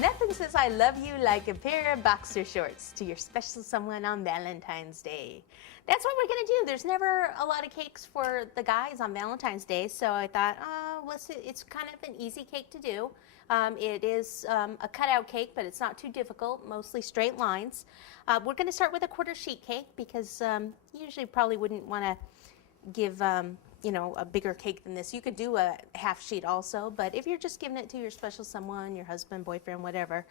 Nothing says I love you like a pair of boxer shorts to your special someone on Valentine's Day. That's what we're going to do. There's never a lot of cakes for the guys on Valentine's Day, so I thought, it's kind of an easy cake to do. It is a cutout cake, but it's not too difficult, mostly straight lines. We're going to start with a quarter sheet cake because you usually probably wouldn't want to give a bigger cake than this. You could do a half sheet also, but if you're just giving it to your special someone, your husband, boyfriend, whatever,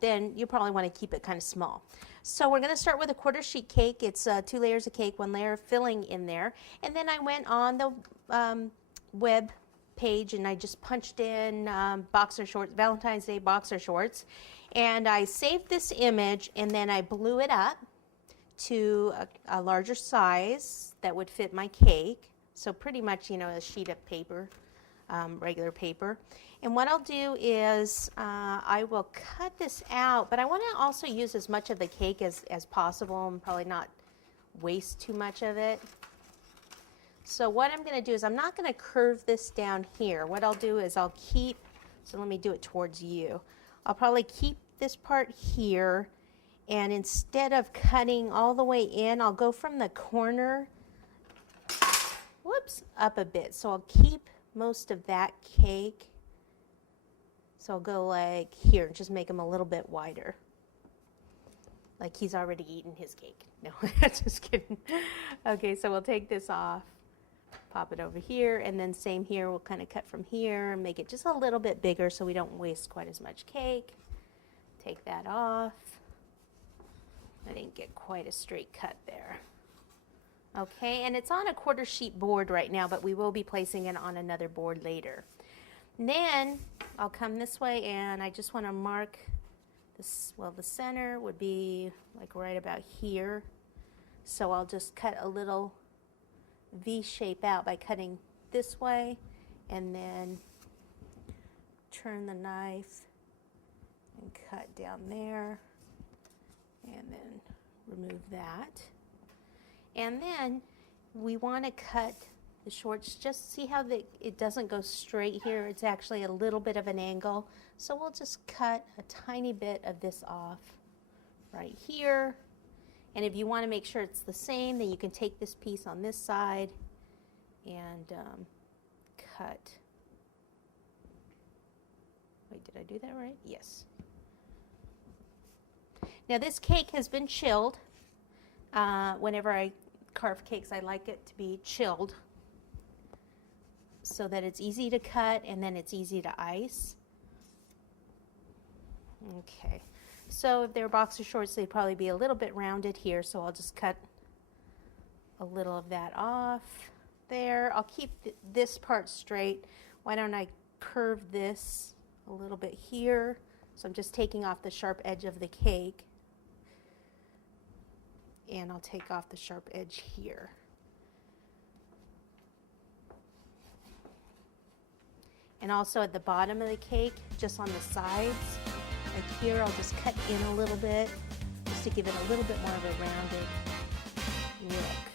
then you probably want to keep it kind of small. So we're going to start with a quarter sheet cake. It's 2 layers of cake, 1 layer of filling in there. And then I went on the web page and I just punched in boxer shorts, Valentine's Day boxer shorts. And I saved this image and then I blew it up to a larger size that would fit my cake. So pretty much, a sheet of paper, regular paper. And what I'll do is I will cut this out, but I want to also use as much of the cake as possible and probably not waste too much of it. So what I'm going to do is I'm not going to curve this down here. What I'll do is I'll keep, so let me do it towards you. I'll probably keep this part here, and instead of cutting all the way in, I'll go from the corner up a bit. So I'll keep most of that cake. So I'll go like here and just make them a little bit wider. Like he's already eaten his cake. No, just kidding. Okay, so we'll take this off, pop it over here, and then same here, we'll kind of cut from here and make it just a little bit bigger so we don't waste quite as much cake. Take that off. I didn't get quite a straight cut there. Okay, and it's on a quarter sheet board right now, but we will be placing it on another board later. And then I'll come this way and I just want to mark this, well, the center would be like right about here. So I'll just cut a little V shape out by cutting this way and then turn the knife and cut down there and then remove that. And then we want to cut the shorts, just see how it doesn't go straight here. It's actually a little bit of an angle. So we'll just cut a tiny bit of this off right here. And if you want to make sure it's the same, then you can take this piece on this side and cut. Wait, did I do that right? Yes. Now this cake has been chilled. Whenever I carve cakes, I like it to be chilled so that it's easy to cut and then it's easy to ice. Okay, so if they're boxer shorts, they'd probably be a little bit rounded here, so I'll just cut a little of that off there. I'll keep this part straight. Why don't I curve this a little bit here? So I'm just taking off the sharp edge of the cake. And I'll take off the sharp edge here. And also at the bottom of the cake, just on the sides, like here, I'll just cut in a little bit, just to give it a little bit more of a rounded look.